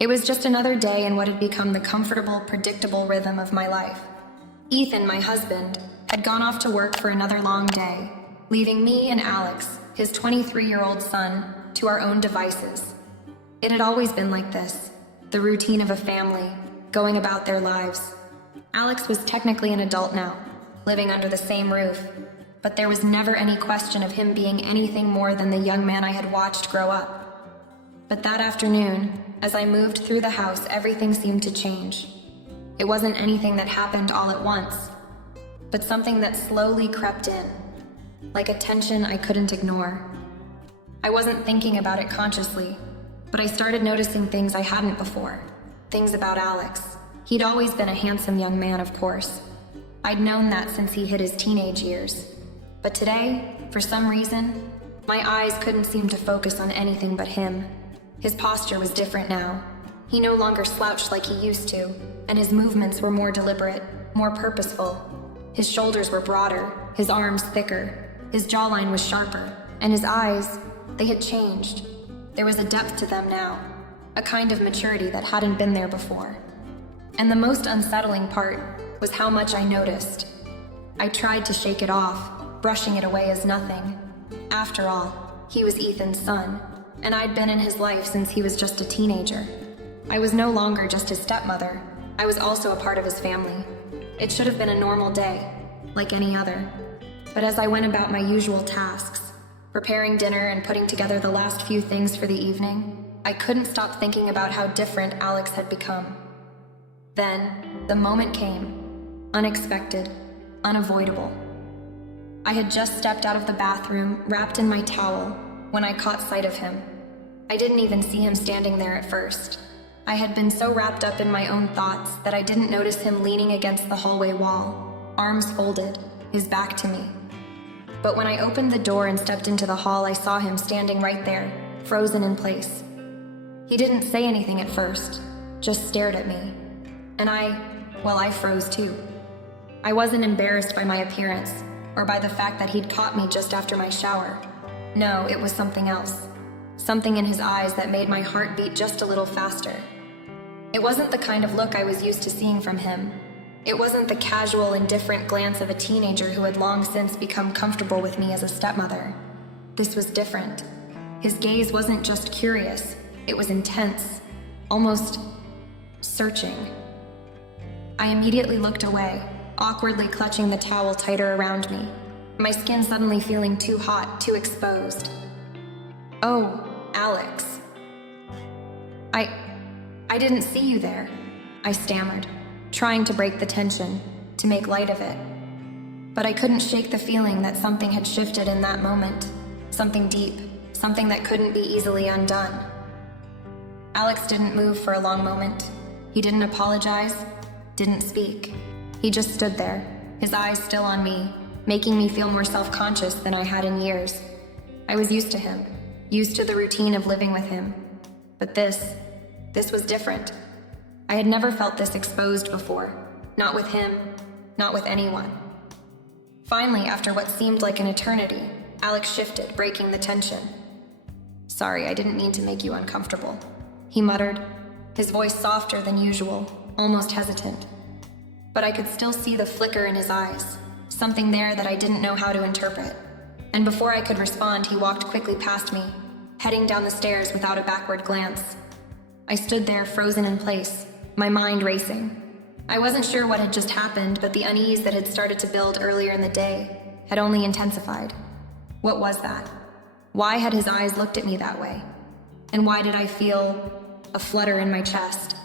It was just another day in what had become the comfortable, predictable rhythm of my life. Ethan, my husband, had gone off to work for another long day, leaving me and Alex, his 23-year-old son, to our own devices. It had always been like this, the routine of a family, going about their lives. Alex was technically an adult now, living under the same roof, but there was never any question of him being anything more than the young man I had watched grow up. But that afternoon, as I moved through the house, everything seemed to change. It wasn't anything that happened all at once, but something that slowly crept in, like a tension I couldn't ignore. I wasn't thinking about it consciously, but I started noticing things I hadn't before. Things about Alex. He'd always been a handsome young man, of course. I'd known that since he hit his teenage years. But today, for some reason, my eyes couldn't seem to focus on anything but him. His posture was different now. He no longer slouched like he used to, and his movements were more deliberate, more purposeful. His shoulders were broader, his arms thicker, his jawline was sharper, and his eyes, they had changed. There was a depth to them now, a kind of maturity that hadn't been there before. And the most unsettling part was how much I noticed. I tried to shake it off, brushing it away as nothing. After all, he was Ethan's son, and I'd been in his life since he was just a teenager. I was no longer just his stepmother. I was also a part of his family. It should have been a normal day, like any other. But as I went about my usual tasks, preparing dinner and putting together the last few things for the evening, I couldn't stop thinking about how different Alex had become. Then, the moment came, unexpected, unavoidable. I had just stepped out of the bathroom, wrapped in my towel, when I caught sight of him. I didn't even see him standing there at first. I had been so wrapped up in my own thoughts that I didn't notice him leaning against the hallway wall, arms folded, his back to me. But when I opened the door and stepped into the hall, I saw him standing right there, frozen in place. He didn't say anything at first, just stared at me. And I froze too. I wasn't embarrassed by my appearance, or by the fact that he'd caught me just after my shower. No, it was something else. Something in his eyes that made my heart beat just a little faster. It wasn't the kind of look I was used to seeing from him. It wasn't the casual, indifferent glance of a teenager who had long since become comfortable with me as a stepmother. This was different. His gaze wasn't just curious, it was intense, almost searching. I immediately looked away, awkwardly clutching the towel tighter around me, my skin suddenly feeling too hot, too exposed. "Oh, Alex. I didn't see you there," I stammered, trying to break the tension, to make light of it. But I couldn't shake the feeling that something had shifted in that moment, something deep, something that couldn't be easily undone. Alex didn't move for a long moment. He didn't apologize, didn't speak. He just stood there, his eyes still on me, making me feel more self-conscious than I had in years. I was used to him, used to the routine of living with him. But this was different. I had never felt this exposed before, not with him, not with anyone. Finally, after what seemed like an eternity, Alex shifted, breaking the tension. "Sorry, I didn't mean to make you uncomfortable," he muttered, his voice softer than usual, almost hesitant. But I could still see the flicker in his eyes, something there that I didn't know how to interpret. And before I could respond, he walked quickly past me, heading down the stairs without a backward glance. I stood there, frozen in place, my mind racing. I wasn't sure what had just happened, but the unease that had started to build earlier in the day had only intensified. What was that? Why had his eyes looked at me that way? And why did I feel a flutter in my chest?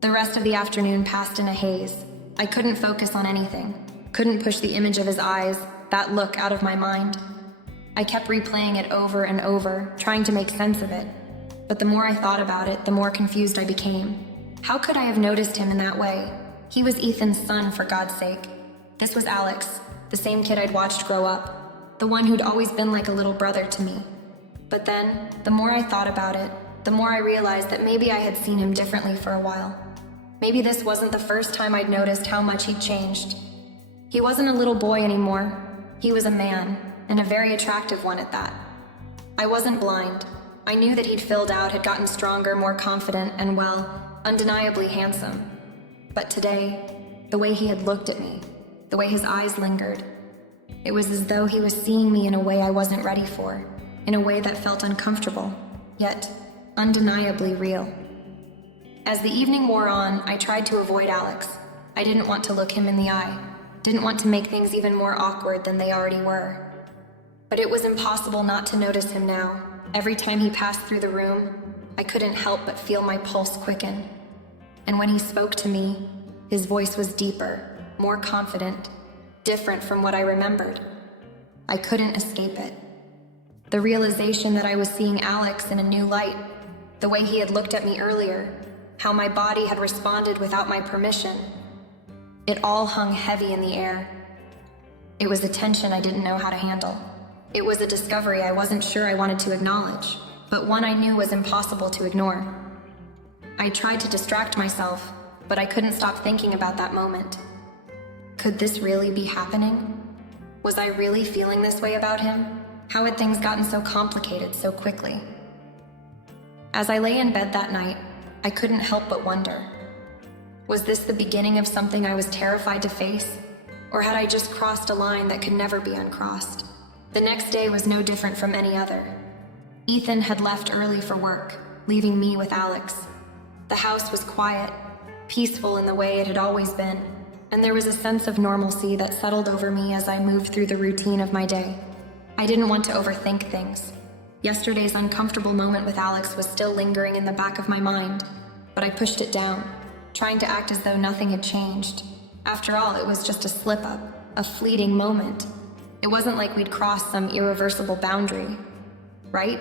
The rest of the afternoon passed in a haze. I couldn't focus on anything, couldn't push the image of his eyes, that look, out of my mind. I kept replaying it over and over, trying to make sense of it. But the more I thought about it, the more confused I became. How could I have noticed him in that way? He was Ethan's son, for God's sake. This was Alex, the same kid I'd watched grow up, the one who'd always been like a little brother to me. But then, the more I thought about it, the more I realized that maybe I had seen him differently for a while. Maybe this wasn't the first time I'd noticed how much he'd changed. He wasn't a little boy anymore. He was a man, and a very attractive one at that. I wasn't blind. I knew that he'd filled out, had gotten stronger, more confident, and well, undeniably handsome. But today, the way he had looked at me, the way his eyes lingered, it was as though he was seeing me in a way I wasn't ready for, in a way that felt uncomfortable, yet undeniably real. As the evening wore on, I tried to avoid Alex. I didn't want to look him in the eye, didn't want to make things even more awkward than they already were. But it was impossible not to notice him now. Every time he passed through the room, I couldn't help but feel my pulse quicken. And when he spoke to me, his voice was deeper, more confident, different from what I remembered. I couldn't escape it. The realization that I was seeing Alex in a new light, the way he had looked at me earlier, how my body had responded without my permission, it all hung heavy in the air. It was a tension I didn't know how to handle. It was a discovery I wasn't sure I wanted to acknowledge, but one I knew was impossible to ignore. I tried to distract myself, but I couldn't stop thinking about that moment. Could this really be happening? Was I really feeling this way about him? How had things gotten so complicated so quickly? As I lay in bed that night, I couldn't help but wonder. Was this the beginning of something I was terrified to face? Or had I just crossed a line that could never be uncrossed? The next day was no different from any other. Ethan had left early for work, leaving me with Alex. The house was quiet, peaceful in the way it had always been, and there was a sense of normalcy that settled over me as I moved through the routine of my day. I didn't want to overthink things. Yesterday's uncomfortable moment with Alex was still lingering in the back of my mind, but I pushed it down, trying to act as though nothing had changed. After all, it was just a slip-up, a fleeting moment. It wasn't like we'd crossed some irreversible boundary, right?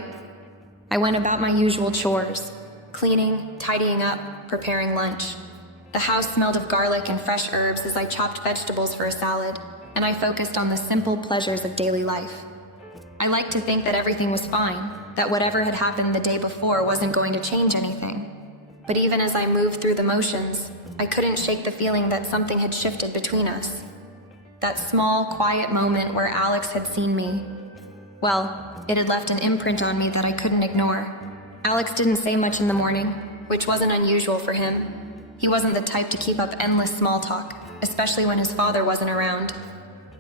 I went about my usual chores, cleaning, tidying up, preparing lunch. The house smelled of garlic and fresh herbs as I chopped vegetables for a salad, and I focused on the simple pleasures of daily life. I liked to think that everything was fine, that whatever had happened the day before wasn't going to change anything. But even as I moved through the motions, I couldn't shake the feeling that something had shifted between us. That small, quiet moment where Alex had seen me. Well, it had left an imprint on me that I couldn't ignore. Alex didn't say much in the morning, which wasn't unusual for him. He wasn't the type to keep up endless small talk, especially when his father wasn't around.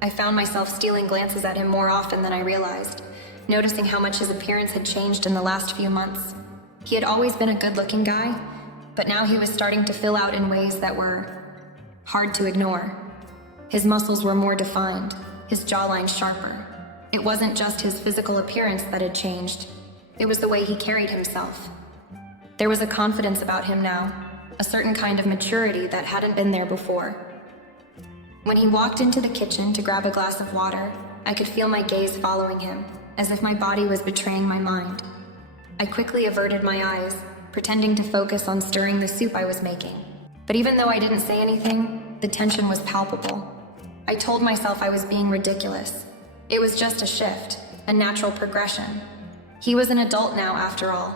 I found myself stealing glances at him more often than I realized, noticing how much his appearance had changed in the last few months. He had always been a good-looking guy, but now he was starting to fill out in ways that were hard to ignore. His muscles were more defined, his jawline sharper. It wasn't just his physical appearance that had changed. It was the way he carried himself. There was a confidence about him now, a certain kind of maturity that hadn't been there before. When he walked into the kitchen to grab a glass of water, I could feel my gaze following him, as if my body was betraying my mind. I quickly averted my eyes, pretending to focus on stirring the soup I was making. But even though I didn't say anything, the tension was palpable. I told myself I was being ridiculous. It was just a shift, a natural progression. He was an adult now, after all.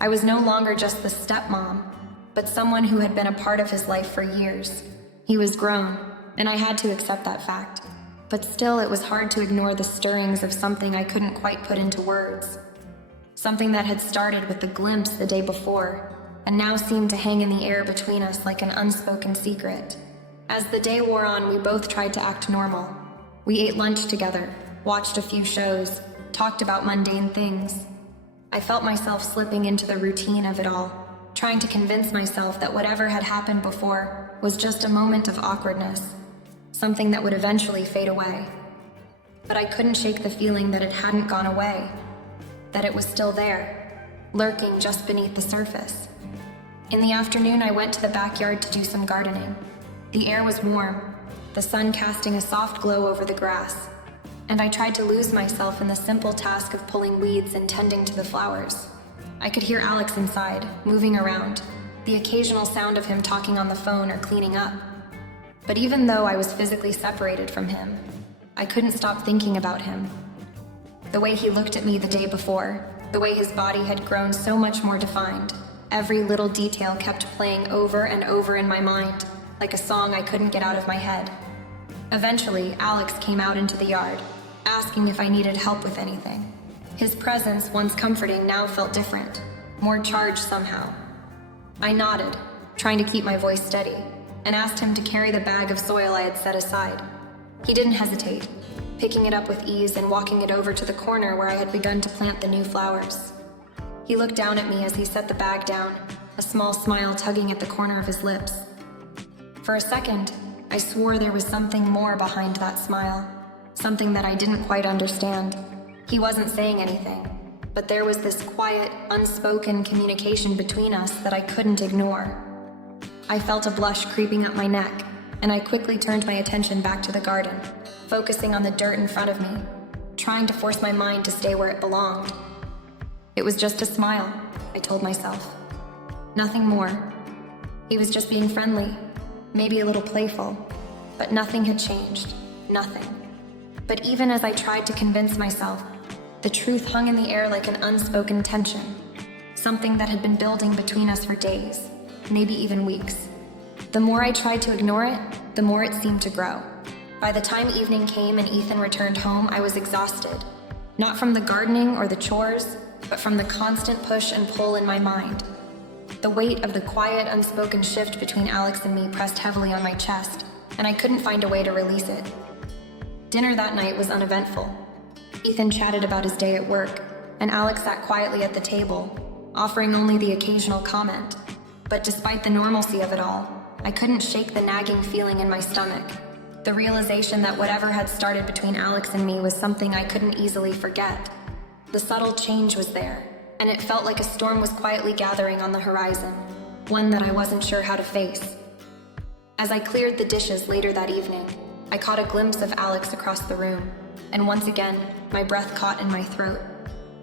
I was no longer just the stepmom, but someone who had been a part of his life for years. He was grown, and I had to accept that fact. But still, it was hard to ignore the stirrings of something I couldn't quite put into words. Something that had started with the glimpse the day before, and now seemed to hang in the air between us like an unspoken secret. As the day wore on, we both tried to act normal. We ate lunch together, watched a few shows, talked about mundane things. I felt myself slipping into the routine of it all, trying to convince myself that whatever had happened before was just a moment of awkwardness, something that would eventually fade away. But I couldn't shake the feeling that it hadn't gone away, that it was still there, lurking just beneath the surface. In the afternoon, I went to the backyard to do some gardening. The air was warm, the sun casting a soft glow over the grass, and I tried to lose myself in the simple task of pulling weeds and tending to the flowers. I could hear Alex inside, moving around, the occasional sound of him talking on the phone or cleaning up. But even though I was physically separated from him, I couldn't stop thinking about him. The way he looked at me the day before, the way his body had grown so much more defined. Every little detail kept playing over and over in my mind, like a song I couldn't get out of my head. Eventually, Alex came out into the yard, asking if I needed help with anything. His presence, once comforting, now felt different, more charged somehow. I nodded, trying to keep my voice steady, and asked him to carry the bag of soil I had set aside. He didn't hesitate, picking it up with ease and walking it over to the corner where I had begun to plant the new flowers. He looked down at me as he set the bag down, a small smile tugging at the corner of his lips. For a second, I swore there was something more behind that smile, something that I didn't quite understand. He wasn't saying anything, but there was this quiet, unspoken communication between us that I couldn't ignore. I felt a blush creeping up my neck, and I quickly turned my attention back to the garden, focusing on the dirt in front of me, trying to force my mind to stay where it belonged. It was just a smile, I told myself. Nothing more. He was just being friendly, maybe a little playful, but nothing had changed, nothing. But even as I tried to convince myself, the truth hung in the air like an unspoken tension, something that had been building between us for days, maybe even weeks. The more I tried to ignore it, the more it seemed to grow. By the time evening came and Ethan returned home, I was exhausted, not from the gardening or the chores, but from the constant push and pull in my mind. The weight of the quiet, unspoken shift between Alex and me pressed heavily on my chest, and I couldn't find a way to release it. Dinner that night was uneventful. Ethan chatted about his day at work, and Alex sat quietly at the table, offering only the occasional comment. But despite the normalcy of it all, I couldn't shake the nagging feeling in my stomach, the realization that whatever had started between Alex and me was something I couldn't easily forget. The subtle change was there, and it felt like a storm was quietly gathering on the horizon, one that I wasn't sure how to face. As I cleared the dishes later that evening, I caught a glimpse of Alex across the room, and once again, my breath caught in my throat.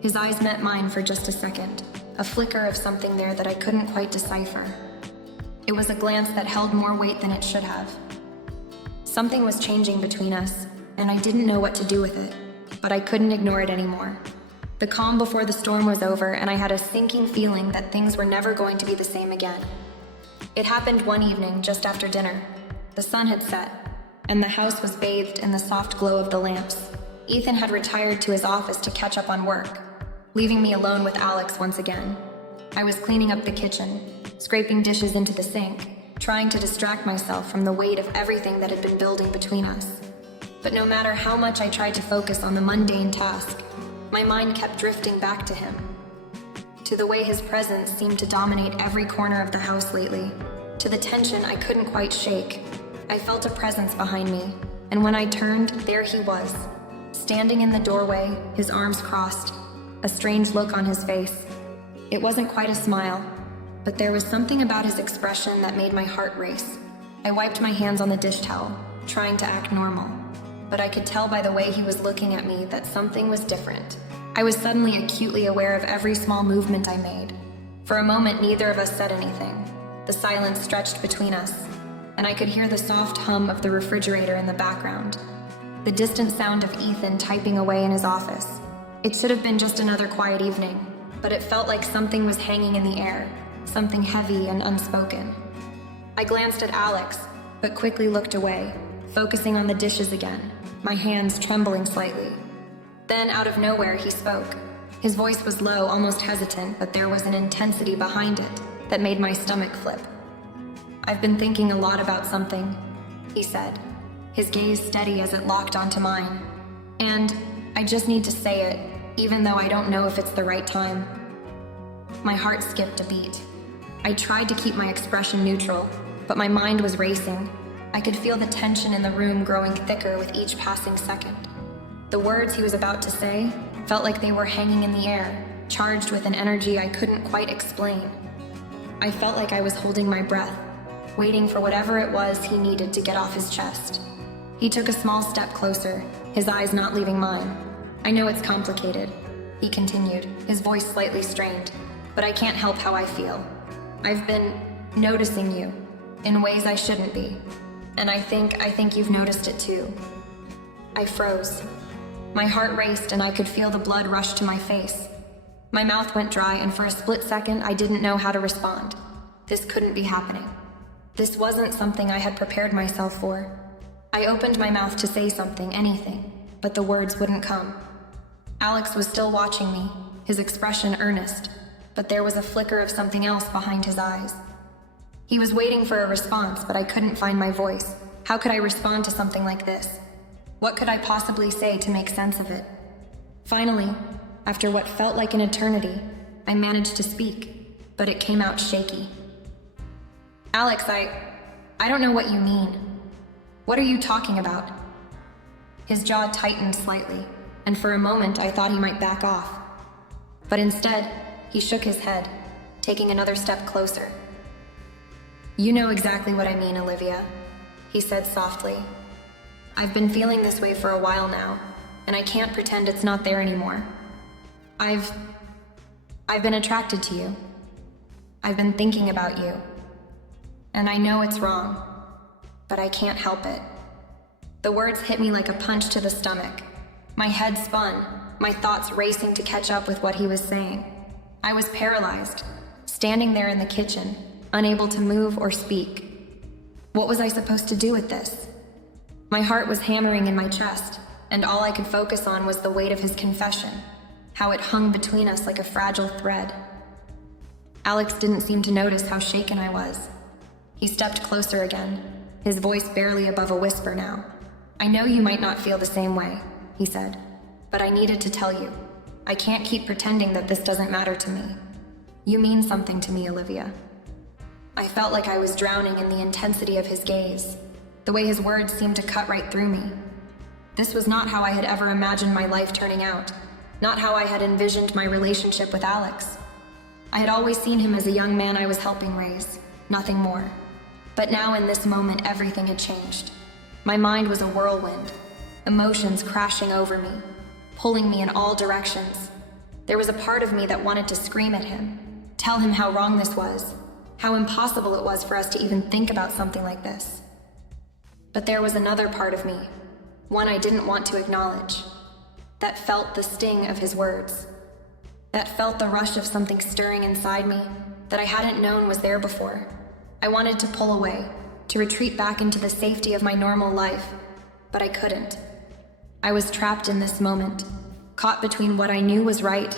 His eyes met mine for just a second, a flicker of something there that I couldn't quite decipher. It was a glance that held more weight than it should have. Something was changing between us, and I didn't know what to do with it, but I couldn't ignore it anymore. The calm before the storm was over, and I had a sinking feeling that things were never going to be the same again. It happened one evening, just after dinner. The sun had set, and the house was bathed in the soft glow of the lamps. Ethan had retired to his office to catch up on work, leaving me alone with Alex once again. I was cleaning up the kitchen, scraping dishes into the sink, trying to distract myself from the weight of everything that had been building between us. But no matter how much I tried to focus on the mundane task, my mind kept drifting back to him, to the way his presence seemed to dominate every corner of the house lately, to the tension I couldn't quite shake. I felt a presence behind me, and when I turned, there he was, standing in the doorway, his arms crossed, a strange look on his face. It wasn't quite a smile, but there was something about his expression that made my heart race. I wiped my hands on the dish towel, trying to act normal, but I could tell by the way he was looking at me that something was different. I was suddenly acutely aware of every small movement I made. For a moment, neither of us said anything. The silence stretched between us, and I could hear the soft hum of the refrigerator in the background, the distant sound of Ethan typing away in his office. It should have been just another quiet evening, but it felt like something was hanging in the air, something heavy and unspoken. I glanced at Alex, but quickly looked away, focusing on the dishes again, my hands trembling slightly. Then, out of nowhere, he spoke. His voice was low, almost hesitant, but there was an intensity behind it that made my stomach flip. "I've been thinking a lot about something," he said, his gaze steady as it locked onto mine. "And I just need to say it, even though I don't know if it's the right time." My heart skipped a beat. I tried to keep my expression neutral, but my mind was racing. I could feel the tension in the room growing thicker with each passing second. The words he was about to say felt like they were hanging in the air, charged with an energy I couldn't quite explain. I felt like I was holding my breath, waiting for whatever it was he needed to get off his chest. He took a small step closer, his eyes not leaving mine. "I know it's complicated," he continued, his voice slightly strained, "but I can't help how I feel. I've been noticing you in ways I shouldn't be, and I think you've noticed it too." I froze. My heart raced and I could feel the blood rush to my face. My mouth went dry, and for a split second I didn't know how to respond. This couldn't be happening. This wasn't something I had prepared myself for. I opened my mouth to say something, anything, but the words wouldn't come. Alex was still watching me, his expression earnest, but there was a flicker of something else behind his eyes. He was waiting for a response, but I couldn't find my voice. How could I respond to something like this? What could I possibly say to make sense of it? Finally, after what felt like an eternity, I managed to speak, but it came out shaky. Alex, I don't know what you mean. What are you talking about? His jaw tightened slightly, and for a moment I thought he might back off. But instead, he shook his head, taking another step closer. You know exactly what I mean, Olivia, he said softly. I've been feeling this way for a while now, and I can't pretend it's not there anymore. I've been attracted to you. I've been thinking about you. And I know it's wrong, but I can't help it. The words hit me like a punch to the stomach. My head spun, my thoughts racing to catch up with what he was saying. I was paralyzed, standing there in the kitchen, unable to move or speak. What was I supposed to do with this? My heart was hammering in my chest, and all I could focus on was the weight of his confession, how it hung between us like a fragile thread. Alex didn't seem to notice how shaken I was. He stepped closer again, his voice barely above a whisper now. I know you might not feel the same way, he said, but I needed to tell you. I can't keep pretending that this doesn't matter to me. You mean something to me, Olivia. I felt like I was drowning in the intensity of his gaze, the way his words seemed to cut right through me. This was not how I had ever imagined my life turning out, not how I had envisioned my relationship with Alex. I had always seen him as a young man I was helping raise, nothing more. But now in this moment, everything had changed. My mind was a whirlwind, emotions crashing over me, pulling me in all directions. There was a part of me that wanted to scream at him, tell him how wrong this was, how impossible it was for us to even think about something like this. But there was another part of me, one I didn't want to acknowledge, that felt the sting of his words, that felt the rush of something stirring inside me that I hadn't known was there before. I wanted to pull away, to retreat back into the safety of my normal life, but I couldn't. I was trapped in this moment, caught between what I knew was right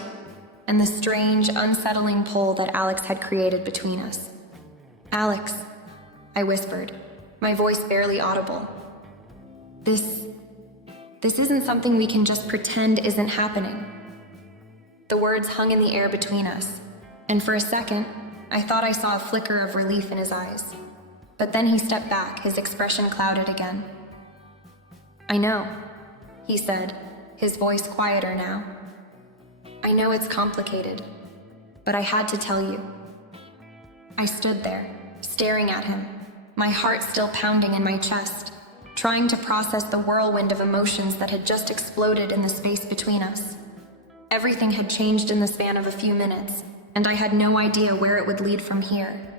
and the strange, unsettling pull that Alex had created between us. Alex, I whispered, my voice barely audible. This isn't something we can just pretend isn't happening. The words hung in the air between us, and for a second, I thought I saw a flicker of relief in his eyes. But then he stepped back, his expression clouded again. I know, he said, his voice quieter now. I know it's complicated, but I had to tell you. I stood there, staring at him, my heart still pounding in my chest, trying to process the whirlwind of emotions that had just exploded in the space between us. Everything had changed in the span of a few minutes, and I had no idea where it would lead from here.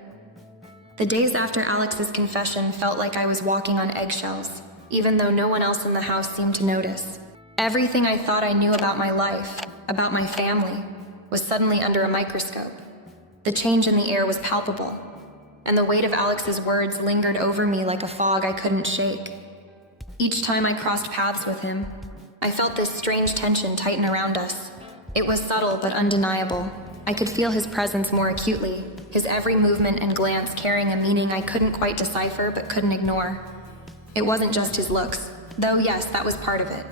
The days after Alex's confession felt like I was walking on eggshells, even though no one else in the house seemed to notice. Everything I thought I knew about my life, about my family, was suddenly under a microscope. The change in the air was palpable, and the weight of Alex's words lingered over me like a fog I couldn't shake. Each time I crossed paths with him, I felt this strange tension tighten around us. It was subtle but undeniable. I could feel his presence more acutely, his every movement and glance carrying a meaning I couldn't quite decipher but couldn't ignore. It wasn't just his looks, though yes, that was part of it.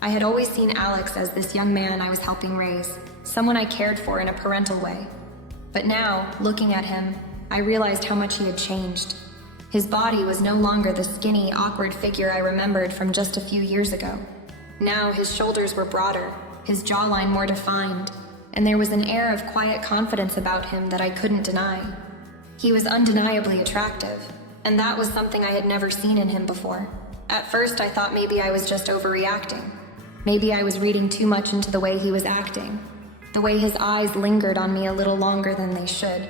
I had always seen Alex as this young man I was helping raise, someone I cared for in a parental way. But now, looking at him, I realized how much he had changed. His body was no longer the skinny, awkward figure I remembered from just a few years ago. Now his shoulders were broader, his jawline more defined, and there was an air of quiet confidence about him that I couldn't deny. He was undeniably attractive, and that was something I had never seen in him before. At first I thought maybe I was just overreacting. Maybe I was reading too much into the way he was acting, the way his eyes lingered on me a little longer than they should.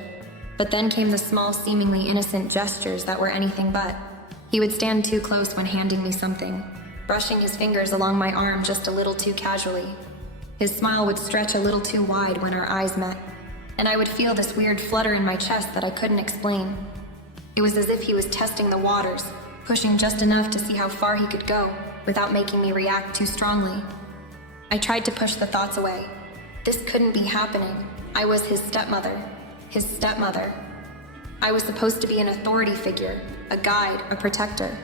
But then came the small, seemingly innocent gestures that were anything but. He would stand too close when handing me something, brushing his fingers along my arm just a little too casually. His smile would stretch a little too wide when our eyes met, and I would feel this weird flutter in my chest that I couldn't explain. It was as if he was testing the waters, pushing just enough to see how far he could go without making me react too strongly. I tried to push the thoughts away. This couldn't be happening. I was his stepmother. His stepmother. I was supposed to be an authority figure, a guide, a protector.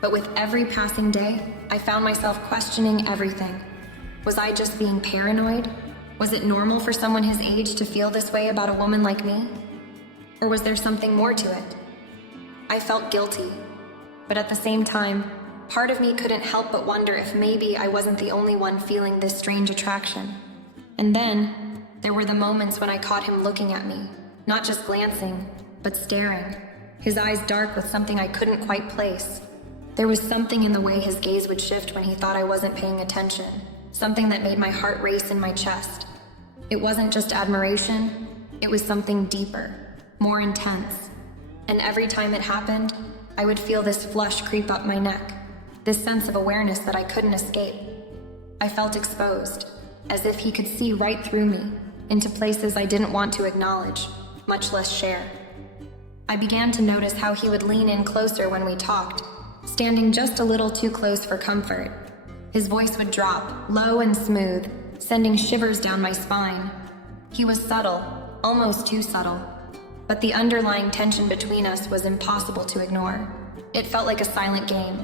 But with every passing day, I found myself questioning everything. Was I just being paranoid? Was it normal for someone his age to feel this way about a woman like me? Or was there something more to it? I felt guilty, but at the same time, part of me couldn't help but wonder if maybe I wasn't the only one feeling this strange attraction. And then, there were the moments when I caught him looking at me, not just glancing, but staring, his eyes dark with something I couldn't quite place. There was something in the way his gaze would shift when he thought I wasn't paying attention, something that made my heart race in my chest. It wasn't just admiration, it was something deeper, more intense. And every time it happened, I would feel this flush creep up my neck, this sense of awareness that I couldn't escape. I felt exposed, as if he could see right through me, into places I didn't want to acknowledge, much less share. I began to notice how he would lean in closer when we talked, standing just a little too close for comfort. His voice would drop, low and smooth, sending shivers down my spine. He was subtle, almost too subtle, but the underlying tension between us was impossible to ignore. It felt like a silent game,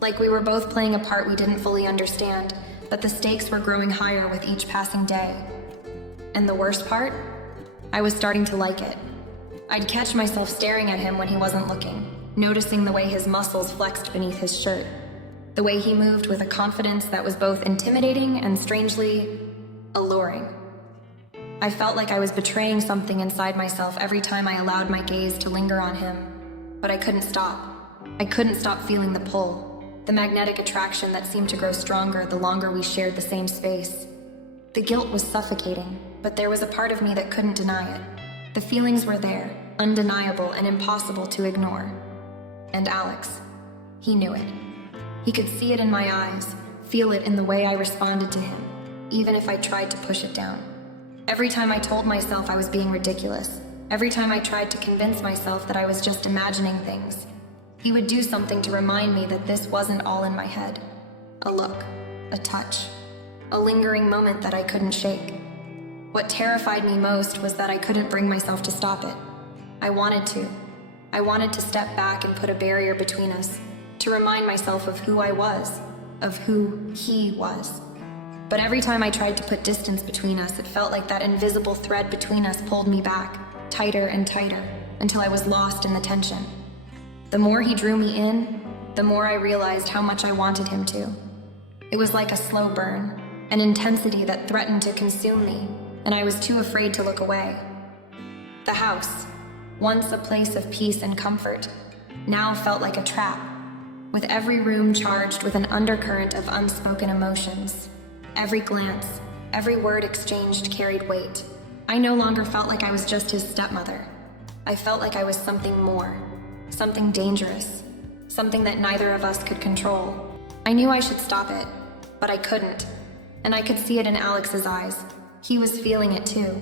like we were both playing a part we didn't fully understand, but the stakes were growing higher with each passing day. And the worst part? I was starting to like it. I'd catch myself staring at him when he wasn't looking, noticing the way his muscles flexed beneath his shirt, the way he moved with a confidence that was both intimidating and strangely alluring. I felt like I was betraying something inside myself every time I allowed my gaze to linger on him, but I couldn't stop. I couldn't stop feeling the pull, the magnetic attraction that seemed to grow stronger the longer we shared the same space. The guilt was suffocating, but there was a part of me that couldn't deny it. The feelings were there, undeniable and impossible to ignore. And Alex, he knew it. He could see it in my eyes, feel it in the way I responded to him, even if I tried to push it down. Every time I told myself I was being ridiculous, every time I tried to convince myself that I was just imagining things, he would do something to remind me that this wasn't all in my head. A look, a touch, a lingering moment that I couldn't shake. What terrified me most was that I couldn't bring myself to stop it. I wanted to. I wanted to step back and put a barrier between us, to remind myself of who I was, of who he was. But every time I tried to put distance between us, it felt like that invisible thread between us pulled me back, tighter and tighter, until I was lost in the tension. The more he drew me in, the more I realized how much I wanted him to. It was like a slow burn, an intensity that threatened to consume me, and I was too afraid to look away. The house, once a place of peace and comfort, now felt like a trap, with every room charged with an undercurrent of unspoken emotions. Every glance, every word exchanged carried weight. I no longer felt like I was just his stepmother. I felt like I was something more, something dangerous, something that neither of us could control. I knew I should stop it, but I couldn't, and I could see it in Alex's eyes. He was feeling it too.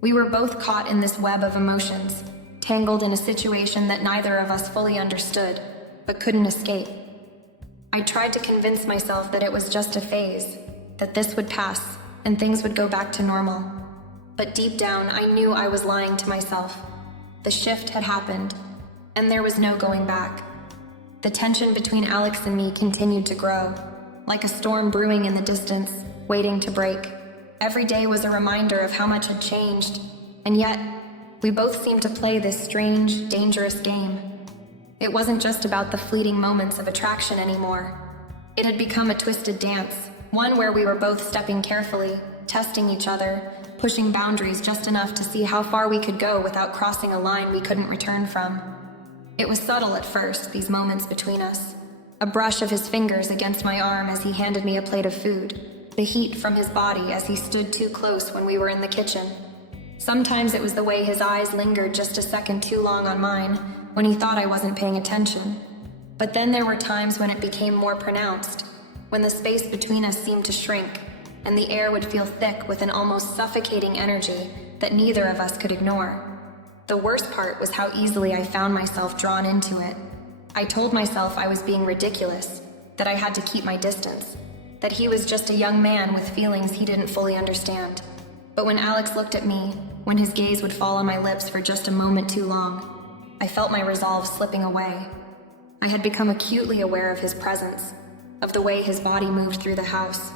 We were both caught in this web of emotions, tangled in a situation that neither of us fully understood, but couldn't escape. I tried to convince myself that it was just a phase, that this would pass and things would go back to normal. But deep down, I knew I was lying to myself. The shift had happened, and there was no going back. The tension between Alex and me continued to grow, like a storm brewing in the distance, waiting to break. Every day was a reminder of how much had changed, and yet, we both seemed to play this strange, dangerous game. It wasn't just about the fleeting moments of attraction anymore. It had become a twisted dance, one where we were both stepping carefully, testing each other, pushing boundaries just enough to see how far we could go without crossing a line we couldn't return from. It was subtle at first, these moments between us. A brush of his fingers against my arm as he handed me a plate of food, the heat from his body as he stood too close when we were in the kitchen. Sometimes it was the way his eyes lingered just a second too long on mine, when he thought I wasn't paying attention. But then there were times when it became more pronounced, when the space between us seemed to shrink, and the air would feel thick with an almost suffocating energy that neither of us could ignore. The worst part was how easily I found myself drawn into it. I told myself I was being ridiculous, that I had to keep my distance. that he was just a young man with feelings he didn't fully understand. But when Alex looked at me, when his gaze would fall on my lips for just a moment too long, I felt my resolve slipping away. I had become acutely aware of his presence, of the way his body moved through the house,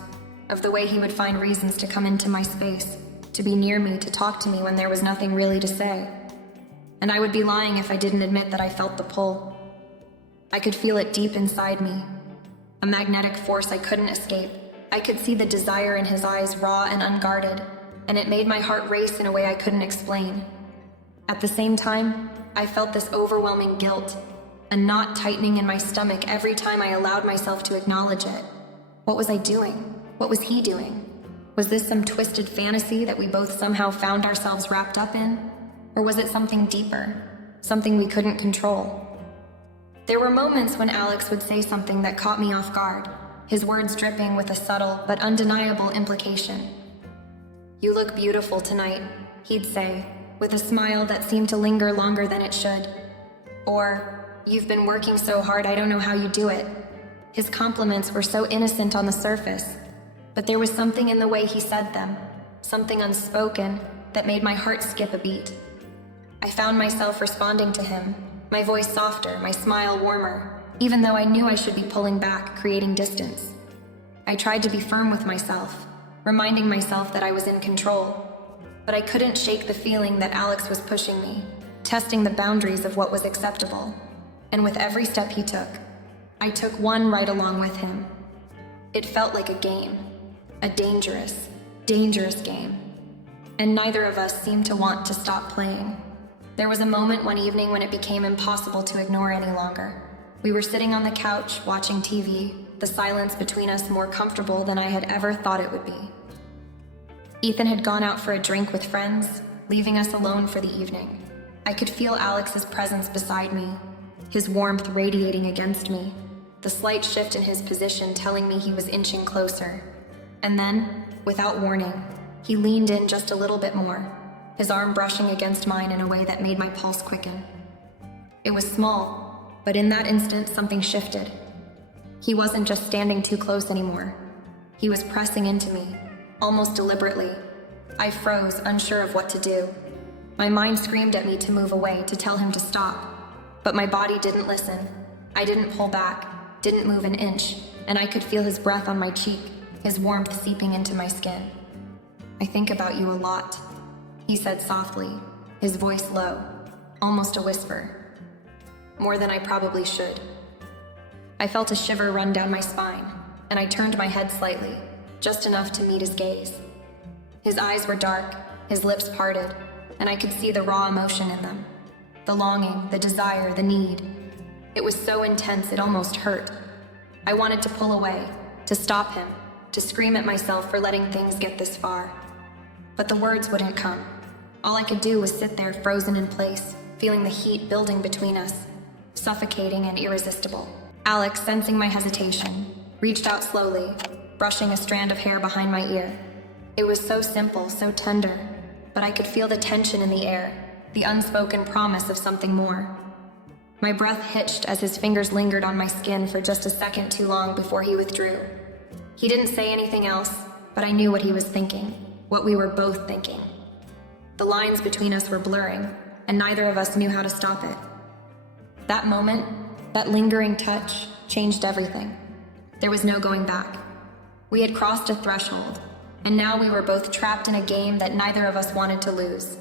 of the way he would find reasons to come into my space, to be near me, to talk to me when there was nothing really to say. And I would be lying if I didn't admit that I felt the pull. I could feel it deep inside me, a magnetic force I couldn't escape. I could see the desire in his eyes, raw and unguarded, and it made my heart race in a way I couldn't explain. At the same time, I felt this overwhelming guilt, a knot tightening in my stomach every time I allowed myself to acknowledge it. What was I doing? What was he doing? Was this some twisted fantasy that we both somehow found ourselves wrapped up in? Or was it something deeper, something we couldn't control? There were moments when Alex would say something that caught me off guard, his words dripping with a subtle but undeniable implication. "You look beautiful tonight," he'd say, with a smile that seemed to linger longer than it should. Or, "You've been working so hard, I don't know how you do it." His compliments were so innocent on the surface, but there was something in the way he said them, something unspoken, that made my heart skip a beat. I found myself responding to him, my voice softer, my smile warmer, even though I knew I should be pulling back, creating distance. I tried to be firm with myself, reminding myself that I was in control, but I couldn't shake the feeling that Alex was pushing me, testing the boundaries of what was acceptable. And with every step he took, I took one right along with him. It felt like a game, a dangerous, dangerous game, and neither of us seemed to want to stop playing. There was a moment one evening when it became impossible to ignore any longer. We were sitting on the couch, watching TV, the silence between us more comfortable than I had ever thought it would be. Ethan had gone out for a drink with friends, leaving us alone for the evening. I could feel Alex's presence beside me, his warmth radiating against me, the slight shift in his position telling me he was inching closer. And then, without warning, he leaned in just a little bit more, his arm brushing against mine in a way that made my pulse quicken. It was small, but in that instant something shifted. He wasn't just standing too close anymore. He was pressing into me, almost deliberately. I froze, unsure of what to do. My mind screamed at me to move away, to tell him to stop. But my body didn't listen. I didn't pull back, didn't move an inch, and I could feel his breath on my cheek, his warmth seeping into my skin. "I think about you a lot," he said softly, his voice low, almost a whisper. "More than I probably should." I felt a shiver run down my spine, and I turned my head slightly, just enough to meet his gaze. His eyes were dark, his lips parted, and I could see the raw emotion in them. The longing, the desire, the need. It was so intense it almost hurt. I wanted to pull away, to stop him, to scream at myself for letting things get this far. But the words wouldn't come. All I could do was sit there frozen in place, feeling the heat building between us, suffocating and irresistible. Alex, sensing my hesitation, reached out slowly, brushing a strand of hair behind my ear. It was so simple, so tender, but I could feel the tension in the air, the unspoken promise of something more. My breath hitched as his fingers lingered on my skin for just a second too long before he withdrew. He didn't say anything else, but I knew what he was thinking, what we were both thinking. The lines between us were blurring, and neither of us knew how to stop it. That moment, that lingering touch, changed everything. There was no going back. We had crossed a threshold, and now we were both trapped in a game that neither of us wanted to lose.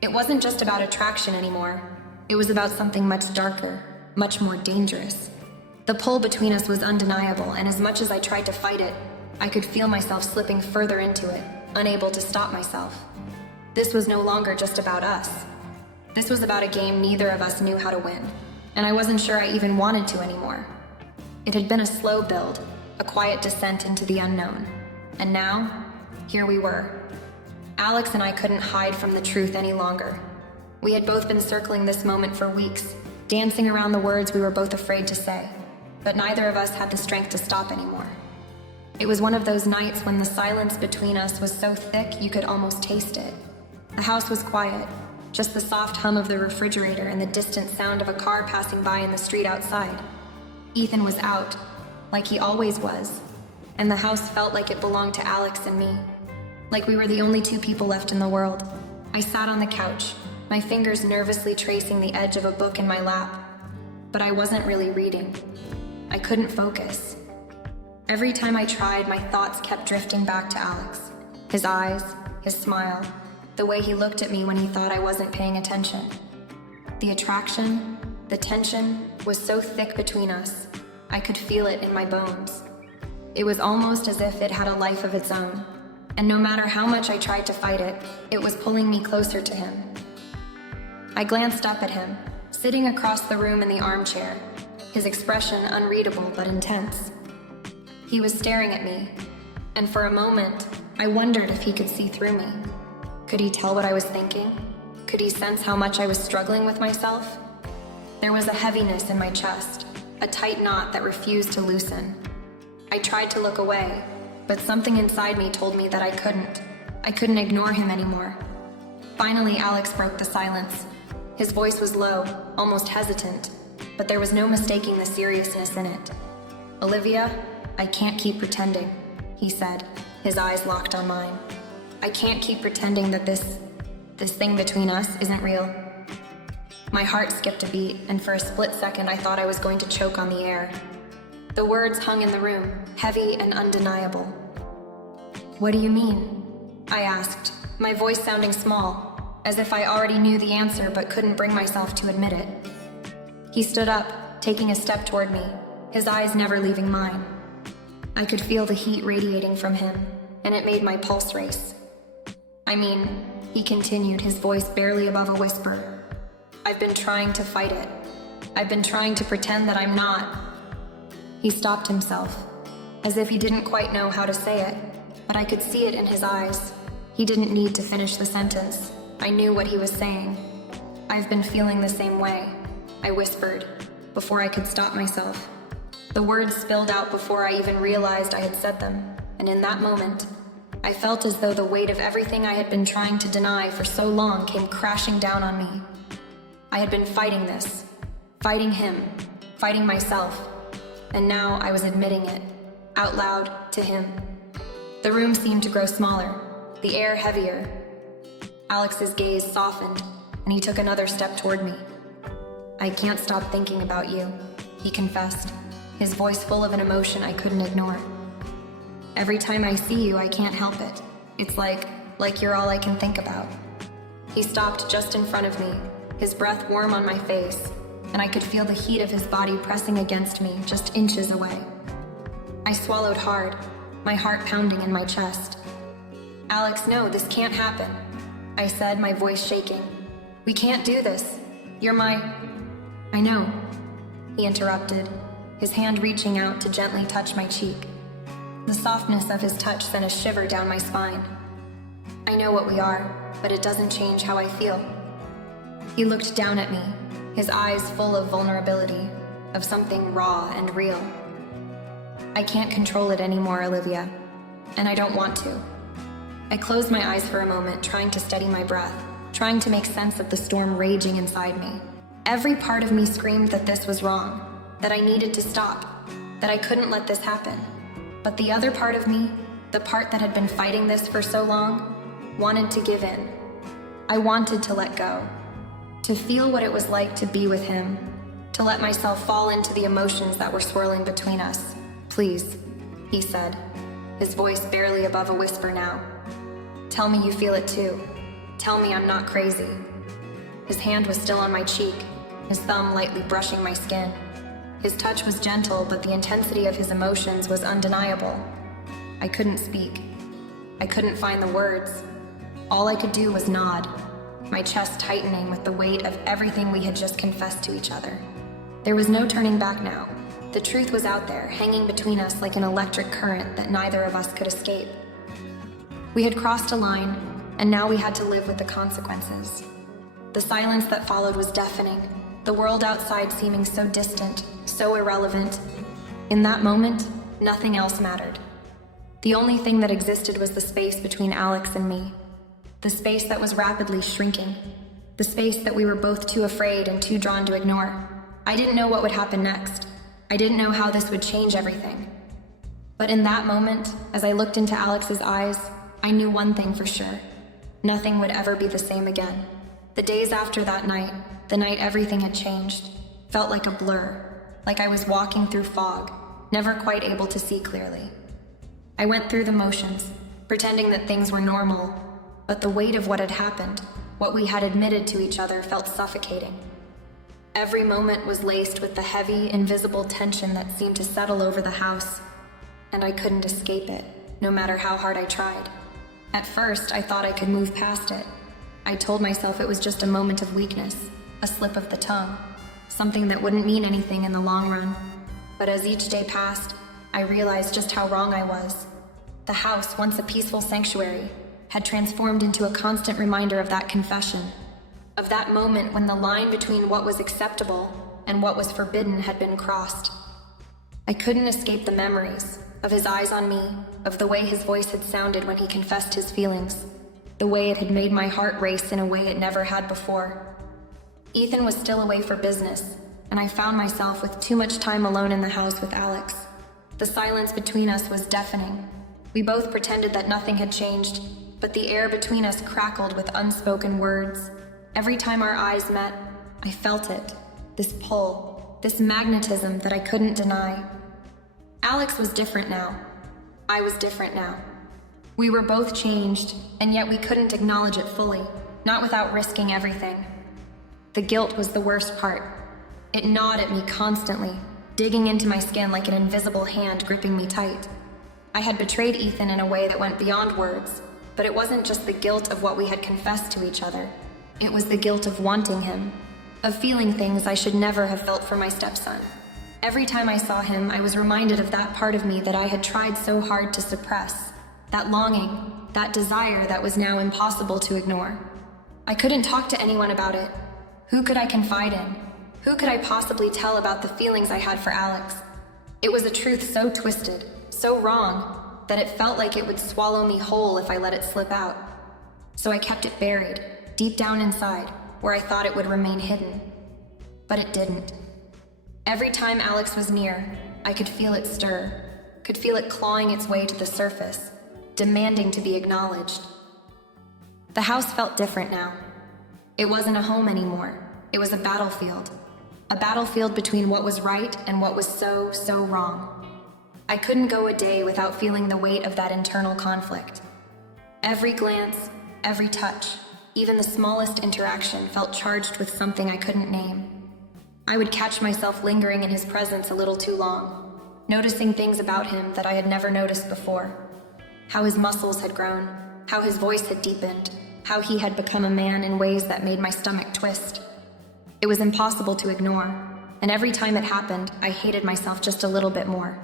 It wasn't just about attraction anymore. It was about something much darker, much more dangerous. The pull between us was undeniable, and as much as I tried to fight it, I could feel myself slipping further into it, unable to stop myself. This was no longer just about us. This was about a game neither of us knew how to win, and I wasn't sure I even wanted to anymore. It had been a slow build, a quiet descent into the unknown, and now, here we were. Alex and I couldn't hide from the truth any longer. We had both been circling this moment for weeks, dancing around the words we were both afraid to say, but neither of us had the strength to stop anymore. It was one of those nights when the silence between us was so thick you could almost taste it. The house was quiet, just the soft hum of the refrigerator and the distant sound of a car passing by in the street outside. Ethan was out, like he always was, and the house felt like it belonged to Alex and me, like we were the only two people left in the world. I sat on the couch, my fingers nervously tracing the edge of a book in my lap, but I wasn't really reading. I couldn't focus. Every time I tried, my thoughts kept drifting back to Alex. His eyes, his smile, the way he looked at me when he thought I wasn't paying attention. The attraction, the tension was so thick between us, I could feel it in my bones. It was almost as if it had a life of its own, and no matter how much I tried to fight it, it was pulling me closer to him. I glanced up at him, sitting across the room in the armchair, his expression unreadable but intense. He was staring at me, and for a moment, I wondered if he could see through me. Could he tell what I was thinking? Could he sense how much I was struggling with myself? There was a heaviness in my chest, a tight knot that refused to loosen. I tried to look away, but something inside me told me that I couldn't. I couldn't ignore him anymore. Finally, Alex broke the silence. His voice was low, almost hesitant, but there was no mistaking the seriousness in it. "Olivia, I can't keep pretending," he said, his eyes locked on mine. "I can't keep pretending that this thing between us isn't real." My heart skipped a beat, and for a split second I thought I was going to choke on the air. The words hung in the room, heavy and undeniable. "What do you mean?" I asked, my voice sounding small, as if I already knew the answer but couldn't bring myself to admit it. He stood up, taking a step toward me, his eyes never leaving mine. I could feel the heat radiating from him, and it made my pulse race. "I mean," he continued, his voice barely above a whisper, "I've been trying to fight it. I've been trying to pretend that I'm not." He stopped himself, as if he didn't quite know how to say it, but I could see it in his eyes. He didn't need to finish the sentence. I knew what he was saying. "I've been feeling the same way," I whispered, before I could stop myself. The words spilled out before I even realized I had said them, and in that moment, I felt as though the weight of everything I had been trying to deny for so long came crashing down on me. I had been fighting this, fighting him, fighting myself, and now I was admitting it, out loud, to him. The room seemed to grow smaller, the air heavier. Alex's gaze softened, and he took another step toward me. "I can't stop thinking about you," he confessed, his voice full of an emotion I couldn't ignore. "Every time I see you, I can't help it. It's like you're all I can think about." He stopped just in front of me, his breath warm on my face, and I could feel the heat of his body pressing against me just inches away. I swallowed hard, my heart pounding in my chest. "Alex, no, this can't happen," I said, my voice shaking. "We can't do this. You're my—" "I know," he interrupted, his hand reaching out to gently touch my cheek. The softness of his touch sent a shiver down my spine. "I know what we are, but it doesn't change how I feel." He looked down at me, his eyes full of vulnerability, of something raw and real. "I can't control it anymore, Olivia, and I don't want to." I closed my eyes for a moment, trying to steady my breath, trying to make sense of the storm raging inside me. Every part of me screamed that this was wrong, that I needed to stop, that I couldn't let this happen. But the other part of me, the part that had been fighting this for so long, wanted to give in. I wanted to let go, to feel what it was like to be with him, to let myself fall into the emotions that were swirling between us. "Please," he said, his voice barely above a whisper now. "Tell me you feel it too. Tell me I'm not crazy." His hand was still on my cheek, his thumb lightly brushing my skin. His touch was gentle, but the intensity of his emotions was undeniable. I couldn't speak. I couldn't find the words. All I could do was nod, my chest tightening with the weight of everything we had just confessed to each other. There was no turning back now. The truth was out there, hanging between us like an electric current that neither of us could escape. We had crossed a line, and now we had to live with the consequences. The silence that followed was deafening, the world outside seeming so distant, so irrelevant. In that moment, nothing else mattered. The only thing that existed was the space between Alex and me, the space that was rapidly shrinking, the space that we were both too afraid and too drawn to ignore. I didn't know what would happen next. I didn't know how this would change everything. But in that moment, as I looked into Alex's eyes, I knew one thing for sure. Nothing would ever be the same again. The days after that night, the night everything had changed, felt like a blur, like I was walking through fog, never quite able to see clearly. I went through the motions, pretending that things were normal, but the weight of what had happened, what we had admitted to each other, felt suffocating. Every moment was laced with the heavy, invisible tension that seemed to settle over the house, and I couldn't escape it, no matter how hard I tried. At first, I thought I could move past it. I told myself it was just a moment of weakness, a slip of the tongue, something that wouldn't mean anything in the long run. But as each day passed, I realized just how wrong I was. The house, once a peaceful sanctuary, had transformed into a constant reminder of that confession, of that moment when the line between what was acceptable and what was forbidden had been crossed. I couldn't escape the memories of his eyes on me, of the way his voice had sounded when he confessed his feelings, the way it had made my heart race in a way it never had before. Ethan was still away for business, and I found myself with too much time alone in the house with Alex. The silence between us was deafening. We both pretended that nothing had changed, but the air between us crackled with unspoken words. Every time our eyes met, I felt it, this pull, this magnetism that I couldn't deny. Alex was different now. I was different now. We were both changed, and yet we couldn't acknowledge it fully, not without risking everything. The guilt was the worst part. It gnawed at me constantly, digging into my skin like an invisible hand gripping me tight. I had betrayed Ethan in a way that went beyond words, but it wasn't just the guilt of what we had confessed to each other. It was the guilt of wanting him, of feeling things I should never have felt for my stepson. Every time I saw him, I was reminded of that part of me that I had tried so hard to suppress, that longing, that desire that was now impossible to ignore. I couldn't talk to anyone about it. Who could I confide in? Who could I possibly tell about the feelings I had for Alex? It was a truth so twisted, so wrong, that it felt like it would swallow me whole if I let it slip out. So I kept it buried, deep down inside, where I thought it would remain hidden. But it didn't. Every time Alex was near, I could feel it stir, could feel it clawing its way to the surface, demanding to be acknowledged. The house felt different now. It wasn't a home anymore. It was a battlefield between what was right and what was so wrong. I couldn't go a day without feeling the weight of that internal conflict. Every glance, every touch, even the smallest interaction felt charged with something I couldn't name. I would catch myself lingering in his presence a little too long, noticing things about him that I had never noticed before. How his muscles had grown, how his voice had deepened, how he had become a man in ways that made my stomach twist. It was impossible to ignore, and every time it happened, I hated myself just a little bit more.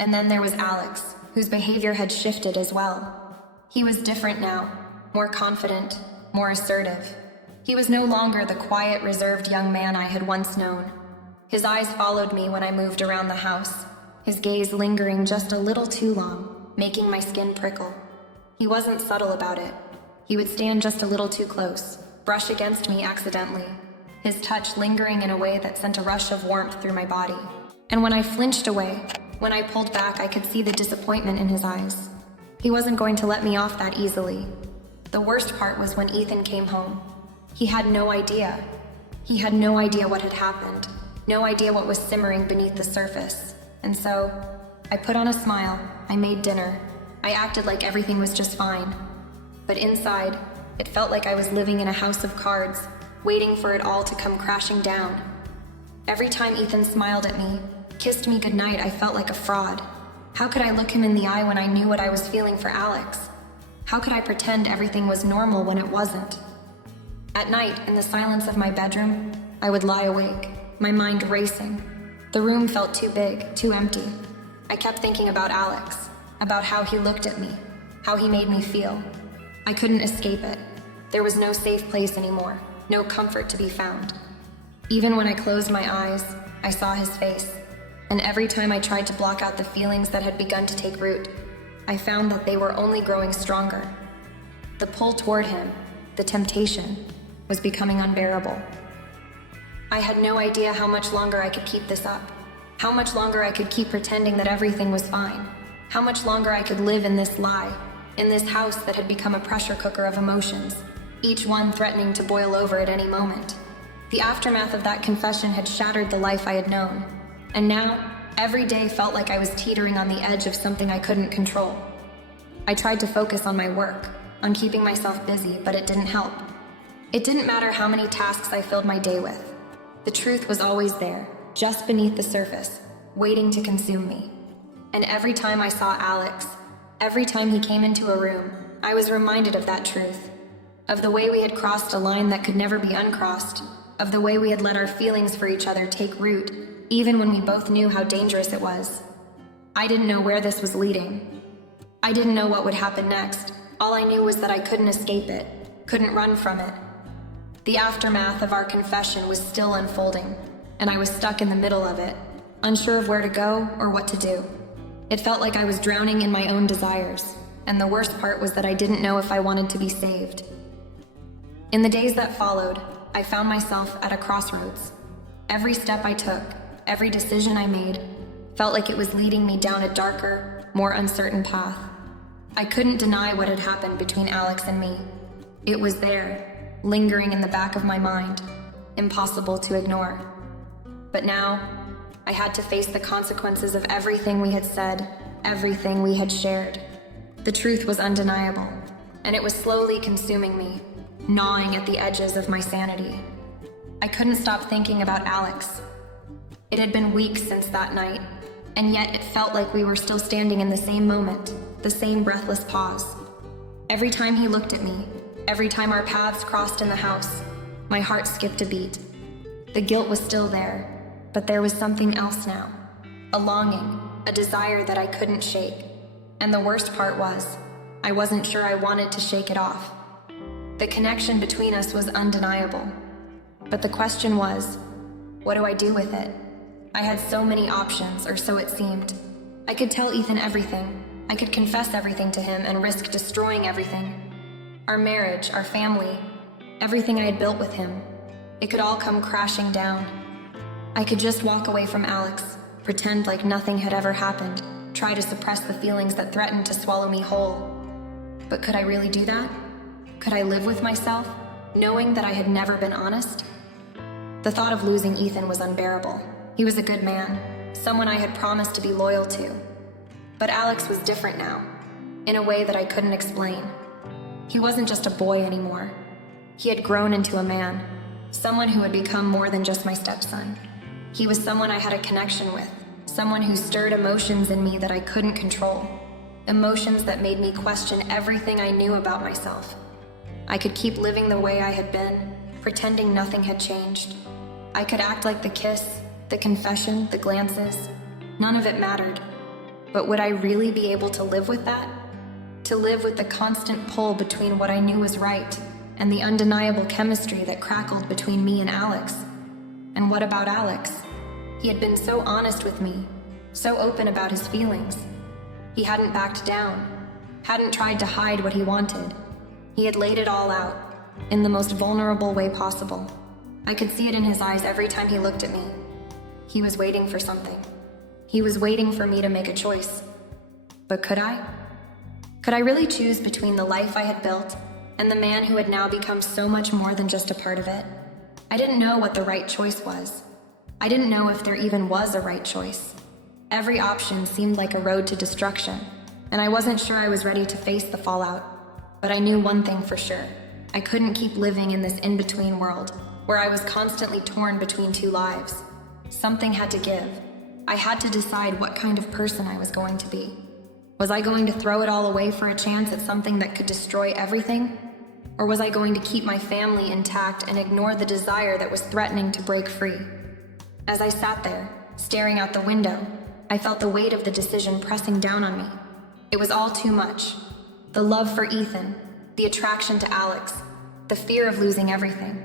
And then there was Alex, whose behavior had shifted as well. He was different now, more confident, more assertive. He was no longer the quiet, reserved young man I had once known. His eyes followed me when I moved around the house, his gaze lingering just a little too long, making my skin prickle. He wasn't subtle about it. He would stand just a little too close, brush against me accidentally, his touch lingering in a way that sent a rush of warmth through my body. And when I flinched away, when I pulled back, I could see the disappointment in his eyes. He wasn't going to let me off that easily. The worst part was when Ethan came home. He had no idea. He had no idea what had happened, no idea what was simmering beneath the surface. And so, I put on a smile, I made dinner, I acted like everything was just fine. But inside, it felt like I was living in a house of cards, waiting for it all to come crashing down. Every time Ethan smiled at me, kissed me goodnight, I felt like a fraud. How could I look him in the eye when I knew what I was feeling for Alex? How could I pretend everything was normal when it wasn't? At night, in the silence of my bedroom, I would lie awake, my mind racing. The room felt too big, too empty. I kept thinking about Alex, about how he looked at me, how he made me feel. I couldn't escape it. There was no safe place anymore, no comfort to be found. Even when I closed my eyes, I saw his face, and every time I tried to block out the feelings that had begun to take root, I found that they were only growing stronger. The pull toward him, the temptation, was becoming unbearable. I had no idea how much longer I could keep this up, how much longer I could keep pretending that everything was fine, How much longer I could live in this lie, in this house that had become a pressure cooker of emotions, each one threatening to boil over at any moment. The aftermath of that confession had shattered the life I had known, and now, every day felt like I was teetering on the edge of something I couldn't control. I tried to focus on my work, on keeping myself busy, but it didn't help. It didn't matter how many tasks I filled my day with. The truth was always there, just beneath the surface, waiting to consume me. And every time I saw Alex, every time he came into a room, I was reminded of that truth, of the way we had crossed a line that could never be uncrossed, of the way we had let our feelings for each other take root, even when we both knew how dangerous it was. I didn't know where this was leading. I didn't know what would happen next. All I knew was that I couldn't escape it, couldn't run from it. The aftermath of our confession was still unfolding, and I was stuck in the middle of it, unsure of where to go or what to do. It felt like I was drowning in my own desires, and the worst part was that I didn't know if I wanted to be saved. In the days that followed, I found myself at a crossroads. Every step I took, every decision I made, felt like it was leading me down a darker, more uncertain path. I couldn't deny what had happened between Alex and me. It was there, lingering in the back of my mind, impossible to ignore. But now, I had to face the consequences of everything we had said, everything we had shared. The truth was undeniable, and it was slowly consuming me, gnawing at the edges of my sanity. I couldn't stop thinking about Alex. It had been weeks since that night, and yet it felt like we were still standing in the same moment, the same breathless pause. Every time he looked at me, every time our paths crossed in the house, my heart skipped a beat. The guilt was still there, but there was something else now. A longing, a desire that I couldn't shake. And the worst part was, I wasn't sure I wanted to shake it off. The connection between us was undeniable. But the question was, what do I do with it? I had so many options, or so it seemed. I could tell Ethan everything. I could confess everything to him and risk destroying everything. Our marriage, our family, everything I had built with him. It could all come crashing down. I could just walk away from Alex, pretend like nothing had ever happened, try to suppress the feelings that threatened to swallow me whole. But could I really do that? Could I live with myself, knowing that I had never been honest? The thought of losing Ethan was unbearable. He was a good man, someone I had promised to be loyal to. But Alex was different now, in a way that I couldn't explain. He wasn't just a boy anymore. He had grown into a man, someone who had become more than just my stepson. He was someone I had a connection with, someone who stirred emotions in me that I couldn't control, emotions that made me question everything I knew about myself. I could keep living the way I had been, pretending nothing had changed. I could act like the kiss, the confession, the glances. None of it mattered. But would I really be able to live with that? To live with the constant pull between what I knew was right and the undeniable chemistry that crackled between me and Alex? And what about Alex? He had been so honest with me, so open about his feelings. He hadn't backed down, hadn't tried to hide what he wanted. He had laid it all out, in the most vulnerable way possible. I could see it in his eyes every time he looked at me. He was waiting for something. He was waiting for me to make a choice. But could I? Could I really choose between the life I had built and the man who had now become so much more than just a part of it? I didn't know what the right choice was. I didn't know if there even was a right choice. Every option seemed like a road to destruction, and I wasn't sure I was ready to face the fallout. But I knew one thing for sure. I couldn't keep living in this in-between world, where I was constantly torn between two lives. Something had to give. I had to decide what kind of person I was going to be. Was I going to throw it all away for a chance at something that could destroy everything? Or was I going to keep my family intact and ignore the desire that was threatening to break free? As I sat there, staring out the window, I felt the weight of the decision pressing down on me. It was all too much. The love for Ethan, the attraction to Alex, the fear of losing everything.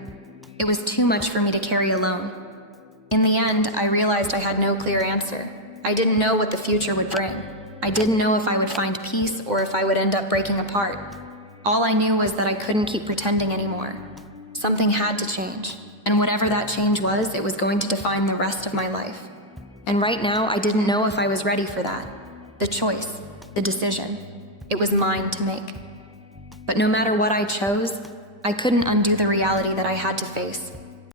It was too much for me to carry alone. In the end, I realized I had no clear answer. I didn't know what the future would bring. I didn't know if I would find peace or if I would end up breaking apart. All I knew was that I couldn't keep pretending anymore. Something had to change, and whatever that change was, it was going to define the rest of my life. And right now, I didn't know if I was ready for that. The choice, the decision. It was mine to make. But no matter what I chose, I couldn't undo the reality that I had to face.